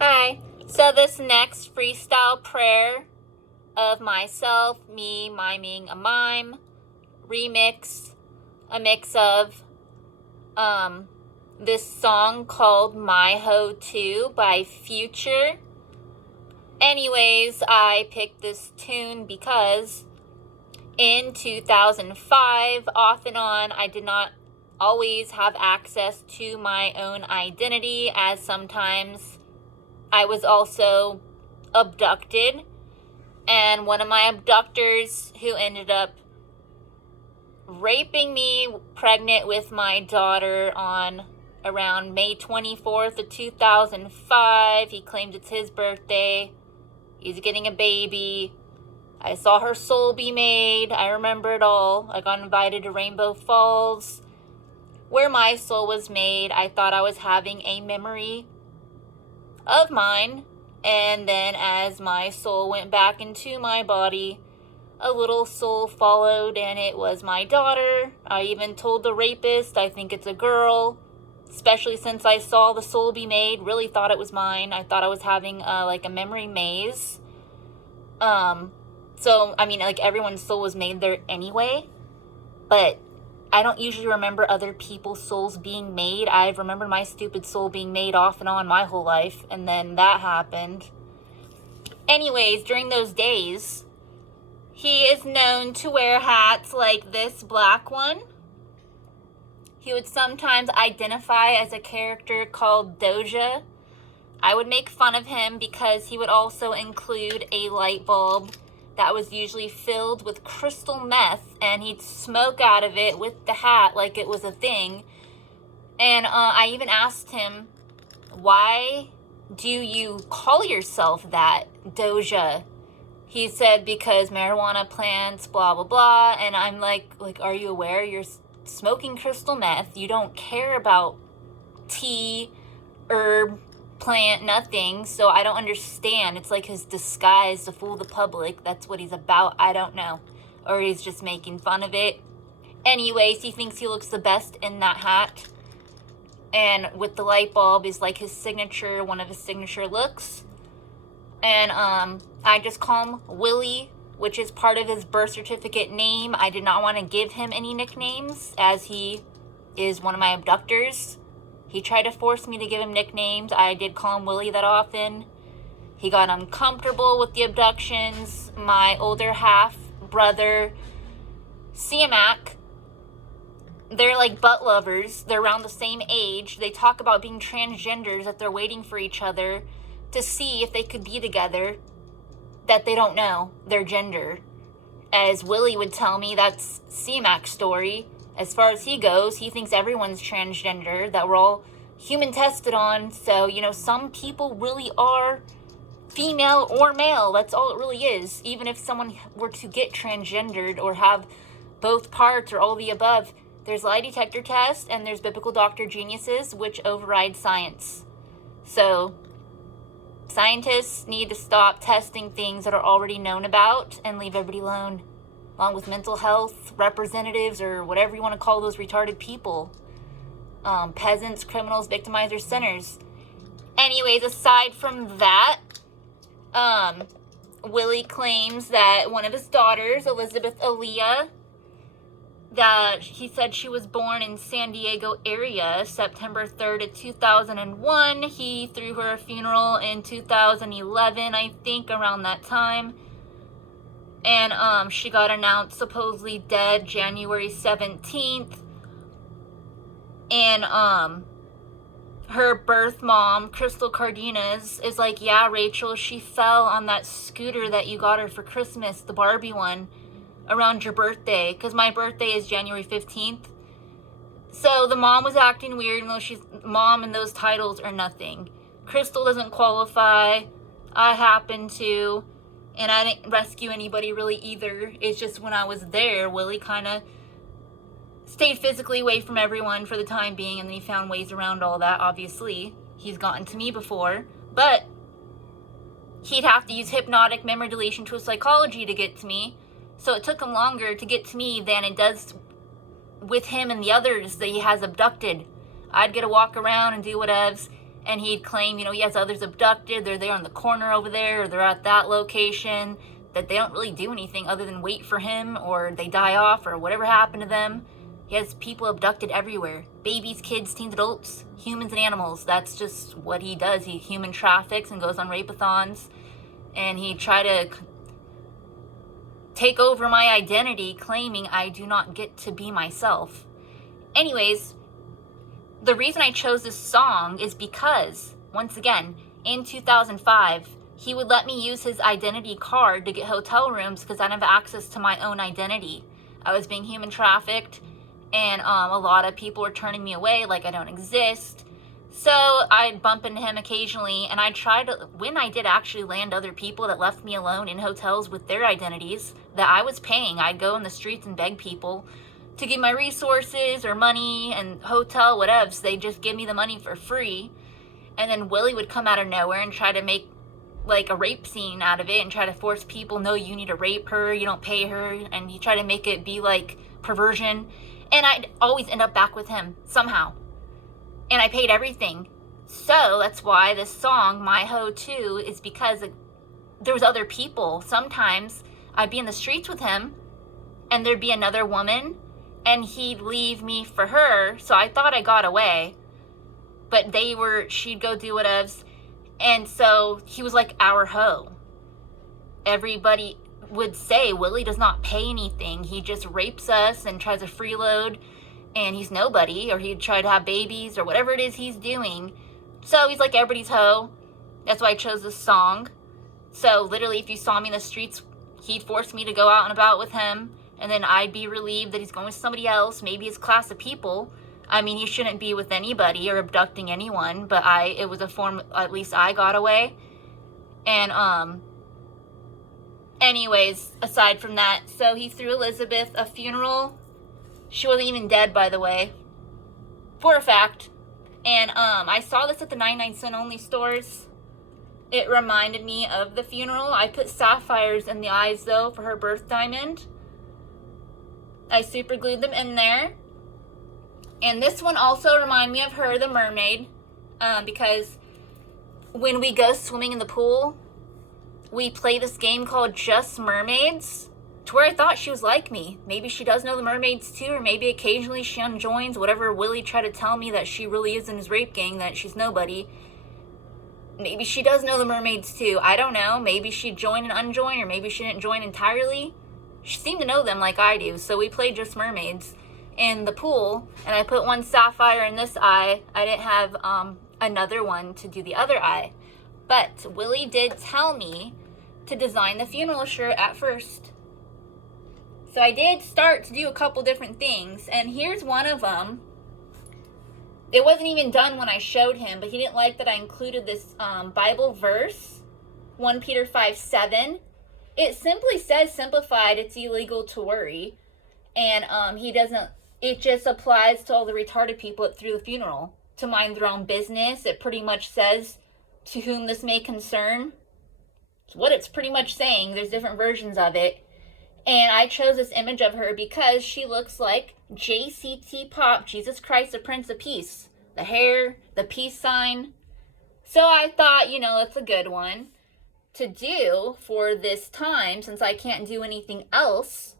Hi. So this next freestyle prayer of myself, me miming a mime, remix, a mix of this song called My Ho 2 by Future. Anyways, I picked this tune because in 2005, off and on, I did not always have access to my own identity, as sometimes I was also abducted, and one of my abductors, who ended up raping me pregnant with my daughter on around May 24th of 2005. He claimed it's his birthday. He's getting a baby. I saw her soul be made. I remember it all. I got invited to Rainbow Falls, where my soul was made. I thought I was having a memory of mine, and then as my soul went back into my body, a little soul followed, and it was my daughter. I even told the rapist I think it's a girl, especially since I saw the soul be made, really thought it was mine. I thought I was having like a memory maze. So I mean, like, everyone's soul was made there anyway, but I don't usually remember other people's souls being made. I remember my stupid soul being made off and on my whole life, and then that happened. Anyways, during those days, he is known to wear hats like this black one. He would sometimes identify as a character called Doja. I would make fun of him because he would also include a light bulb that was usually filled with crystal meth, and he'd smoke out of it with the hat like it was a thing. And I even asked him, why do you call yourself that, Doja? He said, because marijuana plants, blah, blah, blah. And I'm like, are you aware you're smoking crystal meth? You don't care about tea, herb, plant, nothing. So I don't understand. It's like his disguise to fool the public. That's what he's about. I don't know. Or he's just making fun of it. Anyways, he thinks he looks the best in that hat. And with the light bulb is like his signature, one of his signature looks. And I just call him Willie, which is part of his birth certificate name. I did not want to give him any nicknames, as he is one of my abductors. He tried to force me to give him nicknames. I did call him Willie that often. He got uncomfortable with the abductions. My older half brother, Siamak, they're like butt lovers. They're around the same age. They talk about being transgenders, that they're waiting for each other to see if they could be together, that they don't know their gender. As Willie would tell me, that's Siamak's story. As far as he goes, he thinks everyone's transgender, that we're all human tested on. So, you know, some people really are female or male. That's all it really is. Even if someone were to get transgendered or have both parts or all the above, there's lie detector tests and there's biblical doctor geniuses, which override science. So scientists need to stop testing things that are already known about and leave everybody alone, along with mental health representatives, or whatever you want to call those retarded people. Peasants, criminals, victimizers, sinners. Anyways, aside from that, Willie claims that one of his daughters, Elizabeth Aaliyah, that he said she was born in San Diego area, September 3rd of 2001. He threw her a funeral in 2011, I think, around that time. And she got announced supposedly dead January 17th. And her birth mom, Crystal Cardenas, is like, yeah, Rachel, she fell on that scooter that you got her for Christmas, the Barbie one, around your birthday, because my birthday is January 15th. So the mom was acting weird, even though she's mom, and those titles are nothing. Crystal doesn't qualify. I happen to. And I didn't rescue anybody really either. It's just when I was there, Willie kind of stayed physically away from everyone for the time being, and then he found ways around all that, obviously. He's gotten to me before. But he'd have to use hypnotic memory deletion to a psychology to get to me. So it took him longer to get to me than it does with him and the others that he has abducted. I'd get to walk around and do whatevs, and he'd claim, he has others abducted, they're there on the corner over there, or they're at that location, that they don't really do anything other than wait for him, or they die off, or whatever happened to them. He has people abducted everywhere. Babies, kids, teens, adults, humans, and animals. That's just what he does. He human traffics and goes on rape-a-thons. And he tried to take over my identity, claiming I do not get to be myself. Anyways, the reason I chose this song is because, once again, in 2005, he would let me use his identity card to get hotel rooms because I didn't have access to my own identity. I was being human trafficked, and a lot of people were turning me away like I don't exist. So I'd bump into him occasionally, and I tried to, when I did actually land other people that left me alone in hotels with their identities that I was paying, I'd go in the streets and beg people to give my resources or money and hotel, whatever. So they just give me the money for free. And then Willie would come out of nowhere and try to make like a rape scene out of it and try to force people, no, you need to rape her, you don't pay her. And he tried to make it be like perversion. And I'd always end up back with him somehow. And I paid everything. So that's why this song, My Hoe Too, is because there was other people. Sometimes I'd be in the streets with him and there'd be another woman and he'd leave me for her. So I thought I got away, but she'd go do whatevs. And so he was like our hoe. Everybody would say Willie does not pay anything. He just rapes us and tries to freeload, and he's nobody, or he'd try to have babies or whatever it is he's doing. So he's like everybody's hoe. That's why I chose this song. So literally, if you saw me in the streets, he'd force me to go out and about with him, and then I'd be relieved that he's going with somebody else, maybe his class of people. I mean, he shouldn't be with anybody or abducting anyone, but it was a form, at least I got away. And, anyways, aside from that, so he threw Elizabeth a funeral. She wasn't even dead, by the way, for a fact. And, I saw this at the 99-cent only stores. It reminded me of the funeral. I put sapphires in the eyes, though, for her birth diamond. I super glued them in there. And this one also reminded me of her, the mermaid, because when we go swimming in the pool, we play this game called Just Mermaids, to where I thought she was like me. Maybe she does know the mermaids too, or maybe occasionally she unjoins whatever Willie tried to tell me that she really is in his rape gang, that she's nobody. Maybe she does know the mermaids too. I don't know. Maybe she joined and unjoined, or maybe she didn't join entirely. She seemed to know them like I do, so we played Just Mermaids in the pool, and I put one sapphire in this eye. I didn't have another one to do the other eye, but Willie did tell me to design the funeral shirt at first. So I did start to do a couple different things, and here's one of them. It wasn't even done when I showed him, but he didn't like that I included this Bible verse, 1 Peter 5:7. It simply says, simplified, it's illegal to worry. And it just applies to all the retarded people that threw the funeral, to mind their own business. It pretty much says, to whom this may concern. It's what it's pretty much saying. There's different versions of it. And I chose this image of her because she looks like JCT Pop, Jesus Christ, the Prince of Peace. The hair, the peace sign. So I thought, it's a good one to do for this time, since I can't do anything else.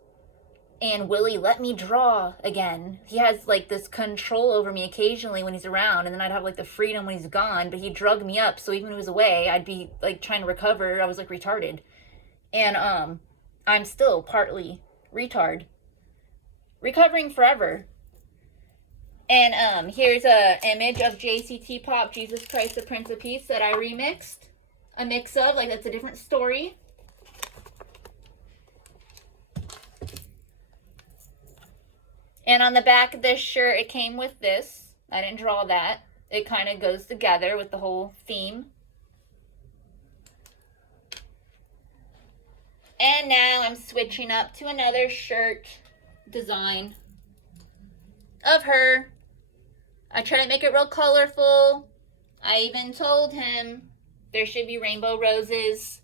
And Willie let me draw again. He has like this control over me occasionally when he's around, and then I'd have like the freedom when he's gone, but he drugged me up, so even when he was away, I'd be like trying to recover. I was like retarded. And I'm still partly retard. Recovering forever. And here's a image of JCT Pop, Jesus Christ, the Prince of Peace, that I remixed. A mix of, like, that's a different story. And on the back of this shirt, it came with this. I didn't draw that. It kind of goes together with the whole theme. And now I'm switching up to another shirt design of her. I try to make it real colorful. I even told him there should be rainbow roses.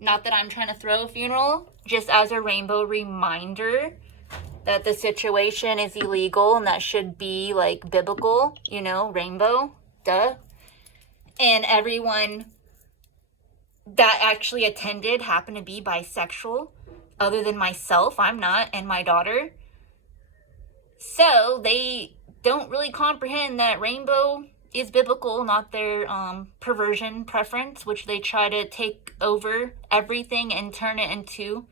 Not that I'm trying to throw a funeral, just as a rainbow reminder that the situation is illegal and that should be like biblical, rainbow, duh. and everyone that actually attended happened to be bisexual, other than myself. I'm not, and my daughter. So they don't really comprehend that rainbow is biblical, not their perversion preference, which they try to take over everything and turn it into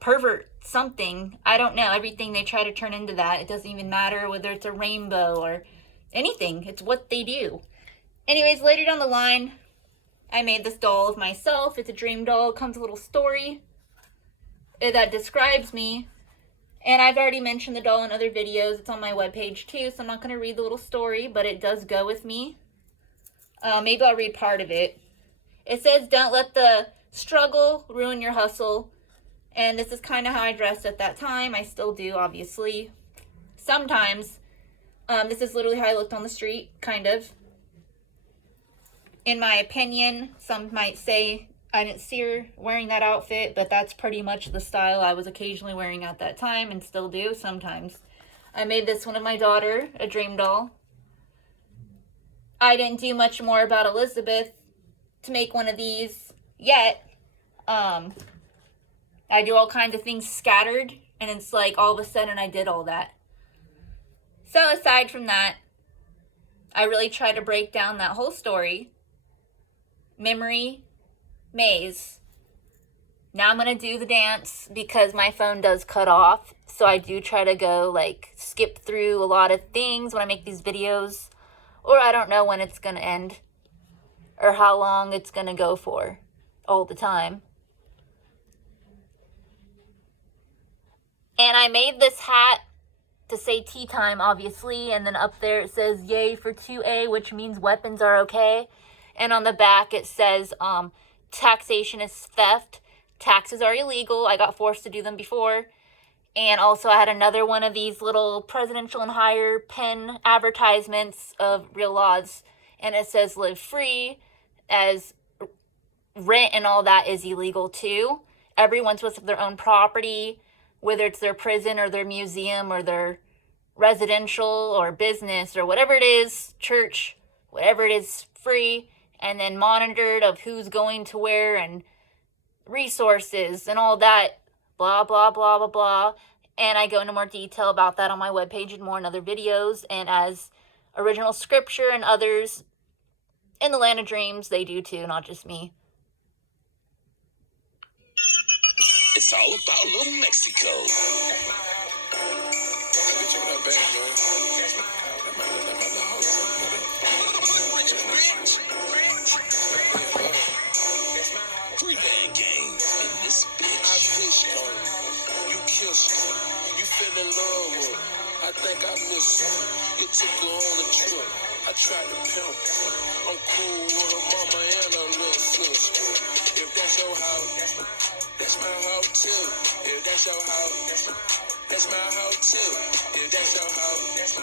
pervert something. I don't know. Everything they try to turn into that. It doesn't even matter whether it's a rainbow or anything. It's what they do. Anyways, later down the line, I made this doll of myself. It's a dream doll. It comes with a little story that describes me. And I've already mentioned the doll in other videos. It's on my webpage too, so I'm not going to read the little story, but it does go with me. Maybe I'll read part of it. It says, "Don't let the struggle ruin your hustle." And this is kind of how I dressed at that time. I still do, obviously. Sometimes. This is literally how I looked on the street, kind of. In my opinion, some might say I didn't see her wearing that outfit, but that's pretty much the style I was occasionally wearing at that time and still do sometimes. I made this one of my daughter, a dream doll. I didn't do much more about Elizabeth to make one of these yet. I do all kinds of things scattered, and it's like all of a sudden I did all that. So aside from that, I really try to break down that whole story. Memory maze. Now I'm going to do the dance because my phone does cut off. So I do try to go skip through a lot of things when I make these videos. Or I don't know when it's going to end. Or how long it's going to go for all the time. And I made this hat to say tea time, obviously. And then up there it says, "Yay for 2A," which means weapons are okay. And on the back it says, taxation is theft. Taxes are illegal. I got forced to do them before. And also I had another one of these little presidential and higher pen advertisements of real laws. And it says live free, as rent and all that is illegal too. Everyone's supposed to have their own property, whether it's their prison or their museum or their residential or business or whatever it is, church, whatever it is, free. And then monitored of who's going to where and resources and all that, blah, blah, blah, blah, blah. And I go into more detail about that on my webpage and more in other videos. And as original scripture and others in the land of dreams, they do too, not just me. It's all about little Mexico. Three-man game in this bitch. I piss on you, kiss her, you fell in love with her. I think I miss her. You took her on a trip. I tried to pimp her. I'm cool with her mama and her little sister. If that's your house, that's my house too. If that's your house, that's my house too. If that's your house,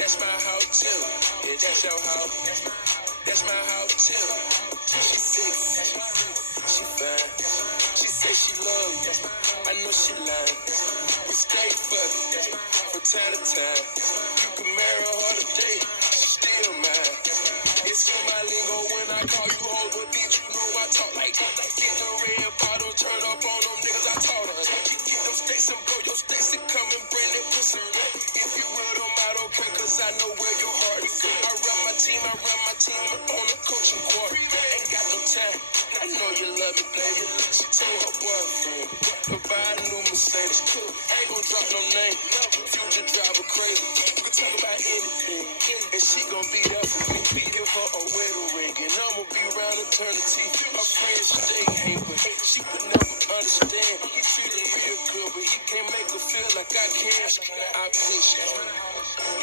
that's my house too. If that's your house, that's my house too. She's 6, she fine. She say she love you. I know she lying. We stay fucking from time to time. You can marry her today, she's still mine. It's in my lingo when I call you hoes, but bitch, you know I talk like that. Get the red bottle, turn up on them niggas, I taught her. Get them stakes and blow your stakes and come and bring that pussy. If you real them out, okay, cause I know where your heart is. I run my team on the coaching court. Ain't got no time, I know you love me, baby. She told her boyfriend, provide a new Mercedes. Ain't gon' drop no name, future driver crazy. We can talk about anything, and she gon' be there for me. Give her a wedding ring, and I'ma be around eternity. Her friends stay hate, but she could never understand. He treat her real good, but he can't make her feel like I can. I piss you,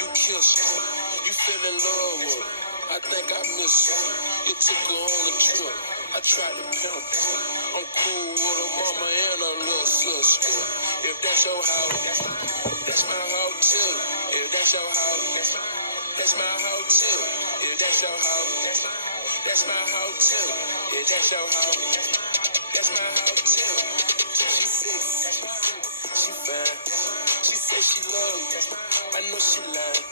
you kiss her, you fell in love with her. I think I miss her. You took her on a trip. I tried to pimp her. I'm cool with her mama and her little sister. If that's your house, that's my house too. If that's your house, that's my house too. If that's your house, that's my house too. If that's your house, that's my house too. She's 6, she fine. She said she love me. I know she lying.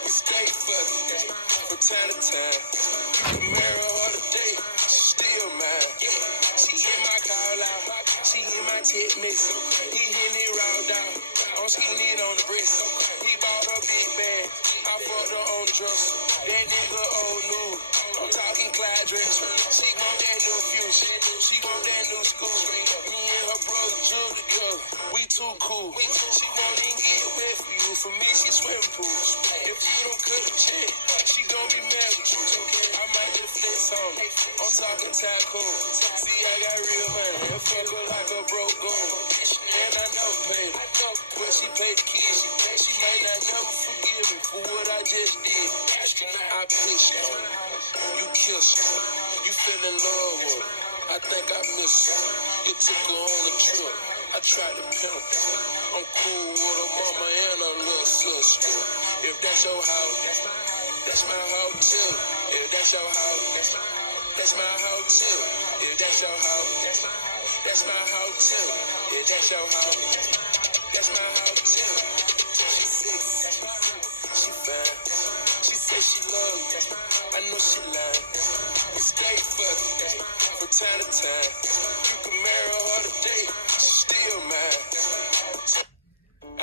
We stay fucking from time to time. You can marry her today, she still mine. She in my call out, she in my text message. He hit me round out, I'm skinny on the breast. He bought a big bag, I fucked her on the dresser. That nigga old news, I'm talking Clyde dress. She want that new future, she want that new school. Me and her brother Jill together, we too cool. She won't even get wet for you, for me she swimming pools. If you don't cut the check, she gon' be mad with you. I might just flex on her, I'm talking tycoon. See, I got real money, and fuck her like a broke gun. And I never paid her, but she paid the kids. She might not never forgive me for what I just did. I pushed on her, you kissed her, you fell in love with her. I think I miss her, you took her on a trip. I tried to pimp her, I'm cool with her mama and her little sister. If that's your house, that's my house too. If that's your house, that's my house too. If that's your house, that's my house too. If that's your house, that's my house too. She sick, she fine. She said she love me. I know she lying. We stay fucking from time to time. You can marry her today, she still mine.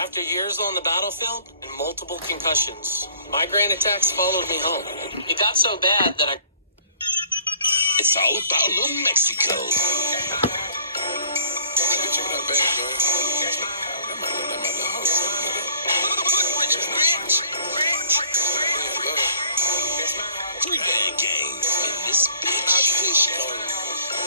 After years on the battlefield and multiple concussions, migraine attacks followed me home. It got so bad that I... It's all about Little Mexico. Get you that bag, man. Three band gang in this bitch. I pitched on you.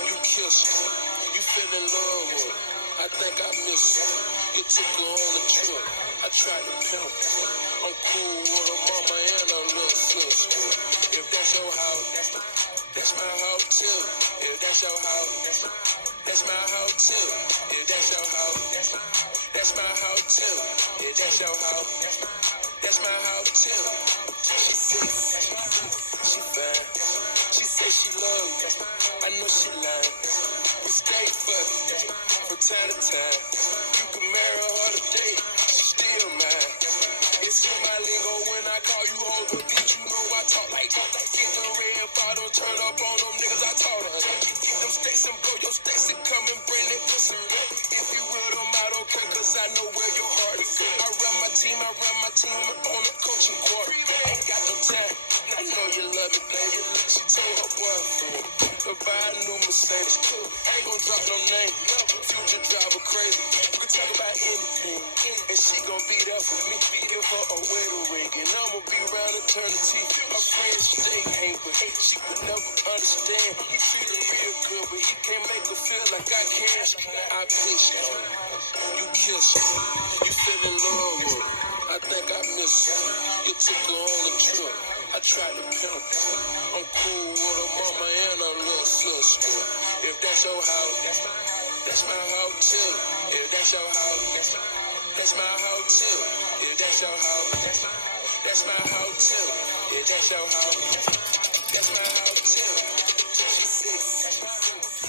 You kissed her. You fell in love with her. I think I miss her. You took her on a trip. I tried to pimp her. I'm cool with her mama and her little sister. If that's your house, that's my house too. If that's your house, that's my house too. If that's your house, that's my house too. If that's your house, that's my house too. She sick, she fine. She said she love me. I know she lying. We stay fucking from time to time. You can marry her today, she still mine. It's in my lingo when I call you hoes, but bitch, you know I talk like that. Get the red bottle, turn up on them niggas, I taught her. Them stakes and blow, your stakes and come and bring that pussy up. If you real them out, okay, cause I know where your heart is. I run my team on the coaching quarter. Ain't got no time, I know you love it, baby. She told her boyfriend to buy a new Mercedes. I ain't gon' drop no name, future driver crazy. You can talk about anything, and she gon' be there for me. Give her a wedding ring, and I'ma be around eternity. Her friends, they hate, but she could never understand. He treat her real good, but he can't make her feel like I can. I pitched on her, you kissed her, you fell in love with her. I think I miss her, you took her on a trip. I tried to pimp her, I'm cool with her mama and her little sister. If that's your house, that's my house too. If that's your house, that's my house too. If that's your house, that's my house too. If that's your house, that's my house too. She sick,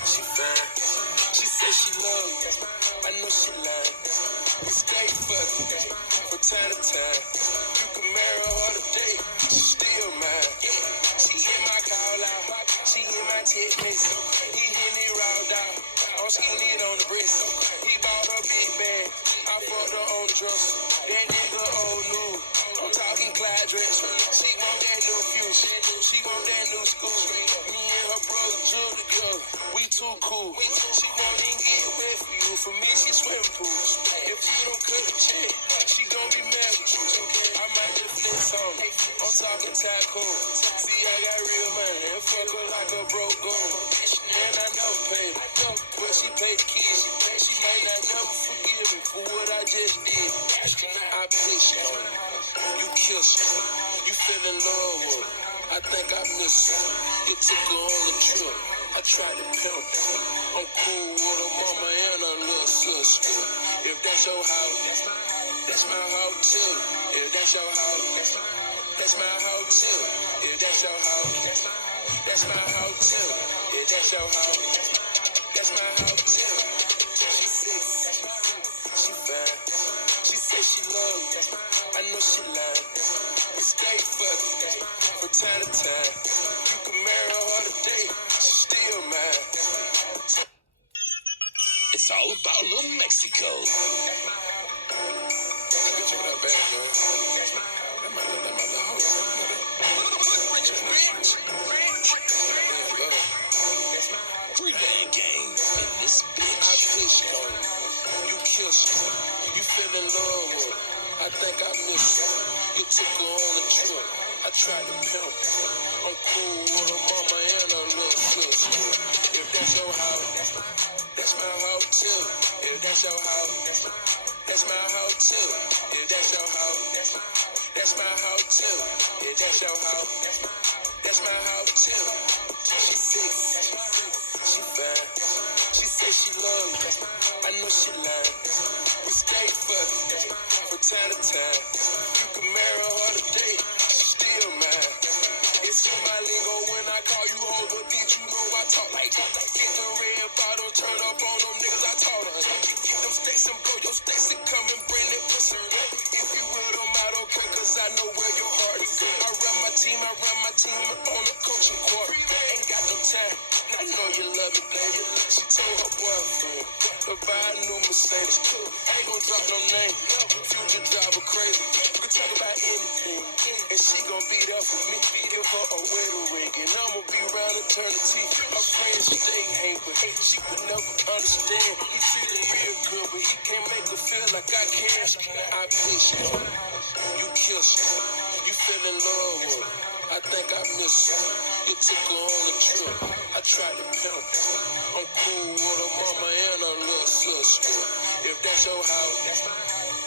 she fine. She said she love me. I know she lying. We stay fucking from time to time. You can marry her today, she still mine. She in my call out, she in my text message. He hit me round out, I'm skinny on the breast. He bought a big bag, I fucked her on the dresser. That nigga old news, I'm talking Clyde dress. She want that new future, she want that new school. Me and her brother Jill together, we too cool. She won't even get wet for you, for me she swimming pools. If you don't cut the check, she gon' be mad with you. I might just flex on her, I'm talking tycoon. See, I got real money, and fuck her like a broke gun. And I never paid her, but she paid the kids. She might not never forgive me for what I just did. I pitched on her, you kissed her, you fell in love with her. I think I miss her, you took her on a trip. I tried to pimp her, I'm cool with her mama and her little sister. If that's your house, that's my house too. If that's your house, that's my house too. If that's your house, that's my house too. If that's your house, that's my house too. She sick, she fine. She said she It's all about Little Mexico. Free band gang in this bitch. I push on you, you kiss her, you fell in love with her. I think I miss her. You took her on a trip. I tried to pimp her. I'm cool with her mama and her little sister. If that's your house, that's my house too. If that's your house, that's my house too. If that's your house, that's my house too. If that's your house, that's my house too. She six, she fine. She say she love me. I know she lying. We stay fucking from time to time. You can marry her today, she still mine. It's in my lingo when I call you hoes, but bitch, you know I talk like that. Get the red bottle, turn up on them niggas, I taught her. Get them stakes and blow your stakes and come and bring that pussy up. If you will them out, okay, cause I know where your heart is. I run my team on the coaching court. Ain't got no time, I know you love me, baby. She told her boyfriend, to buy a new Mercedes. I ain't gon' drop no name, future driver crazy. We can talk about anything, and she gon' be there for me. Give her a wedding ring, and I'ma be around eternity. Her friends, they hate, but she could never understand. He see the real girl, but he can't make her feel like I can. I push her, you kiss her, you fell in love with her. I think I miss her. You took her on a trip. I tried to pimp her. I'm cool with her mama and her little sister. If that's your house,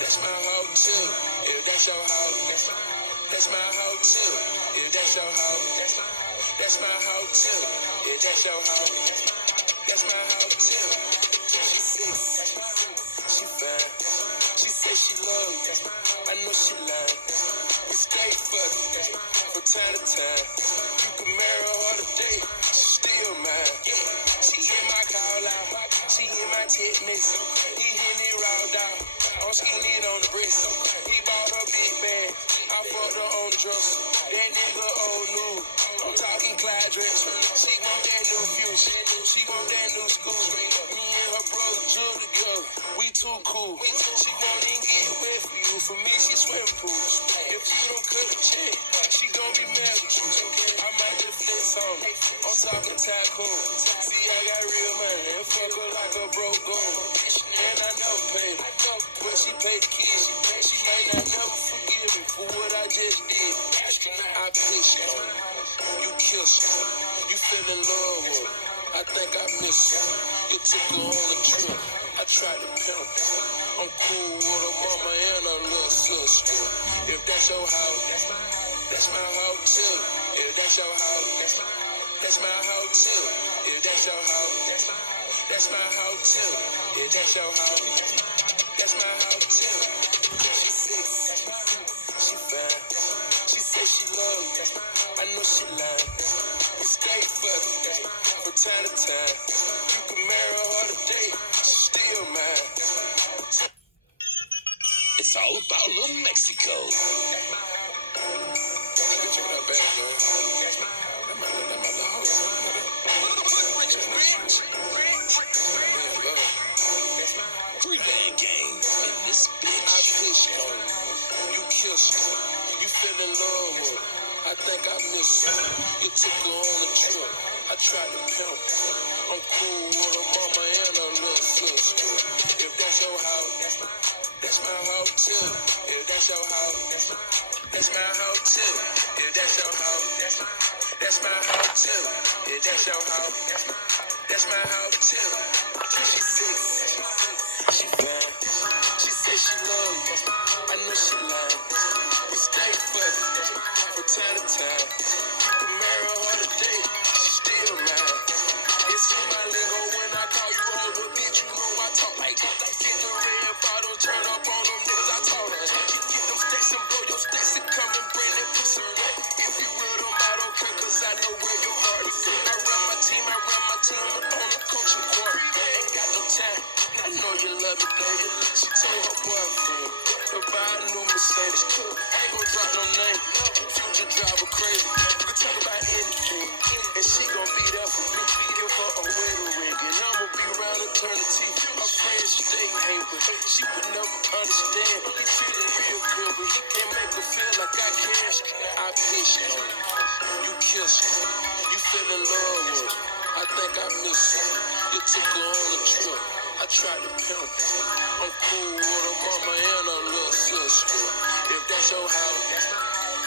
that's my house too. If that's your house, that's my house too. If that's your house, that's my house too. If that's your house, that's my house too. She six, she fine. She say she love me. I know she lying. We stay fucking from time to time. You can marry her today, she still mine. She in my call out, she in my techniques. He hit me round out, I'm skinny on the breast. He bought a big bag, I fucked her on the dresser. That nigga old new, I'm talking Clyde dress. She want that new future, she want that new school. Me and her brother Jill together, we too cool. She won't even get wet for you, for me she swim pools. If you don't cut a check, she gon' be mad at you. I might just flex on her, I'm talking tycoon. See, I got real money, and fuck her like a broke goon. And I never paid her, but she paid the kids. She might not never forgive me for what I just did. I pissed on her, you kissed her, you fell in love with her. I think I miss her. You took her on a trip. I tried to pimp her. I'm cool with her mama and her little sister. If that's your house, that's my house too. If that's your house, that's my house too. If that's your house, that's my house too. If that's your house, that's my house too. She six, she fine. She say she love me. I know she lying. We stay fucking from time to time. You can marry her today, she still mine. It's all about Little Mexico. Free band gang in this bitch. I push on you, you kiss her, you fell in love with her. I think I miss her. You took her on a trip. I tried to pimp her. I'm cool with her mama and her little sister. If that's your house, that's my house too. If that's your house, that's my house too. If that's your house, that's my house too. If that's your house, that's my house too. She six, she fine. She say she love me. I know she lying. We stay fucking from time to time. You can marry her today, she still mine. It's in my lingo when I call you hoes, but bitch, you know I talk like that. Get the red bottle, turn up on them niggas, I taught her. Get them stakes and blow your stakes and come and bring that pussy up. If you will them, I don't care, cause I know where your heart is. I run my team on the coaching court. Ain't got no time, I know you love me, baby. She told her boyfriend, to buy a new Mercedes. I ain't gon' drop no name, future driver crazy. We can talk about anything, and she gon' be there for me. Give her a wedding ring, and I'ma be around eternity. hate, but she would never understand. He treated real good, but he can't make her feel like I can. I pissed on you, you kissed her, you fell in love with her. I think I miss her. You took her on a trip. I tried to pimp her. I'm cool with her mama and her little sister. If that's your house,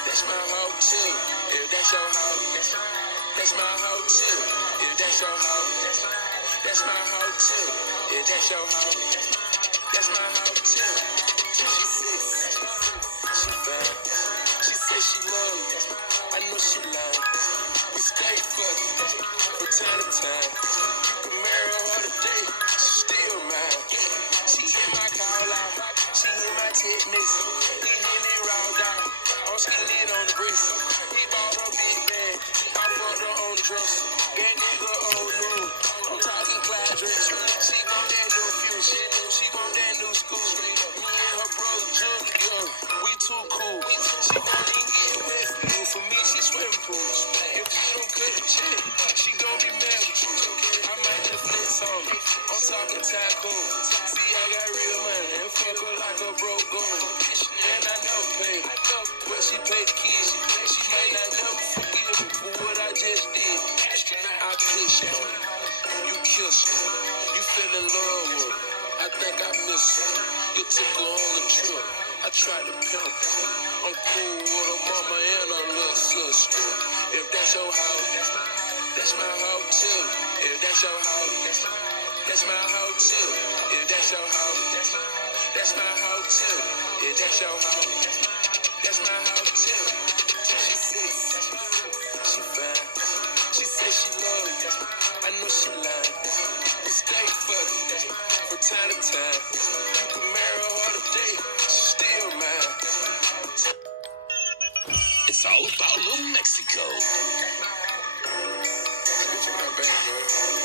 that's my house too. If that's your house, that's my house too. If that's your house, that's my house too. If that's your house, that's my house too. She said she fine. She said she love me. I know she lying. We stay fucking from time to time. You can marry her today, she still mine. She hit my call out. She hit my techniques. He hit it round out. I'm skinning it on the bricks. He bought her big bag. I fucked her on the dress. That nigga old new. I'm talking Clyde dress. She want that new future. She want that new school. Me and her brother Jug together. We too cool. She won't even get wet for you. For me, she swimming pools. If you don't cut the check, she gon' be mad with you. I might just flex on her. I'm talking tycoon. See, I got real money and fuck her like a broke goon. And I never pay her. But she paid the kids. She may not never forgive me for what I just did. I pissed on her. You kissed her. You fell in love with her. I think I miss her. You took her on a trip. I tried to pimp her. I'm cool with her mama and her little sister. If that's your house, that's my house too. If that's your house, that's my house too. If that's your house, that's my house too. If that's your house, that's my house too. She said she fine. She said she love me. I know she lying. We stay fucking from time to time. You can marry her today, she still mine. It's all about Little Mexico. My bad, girl.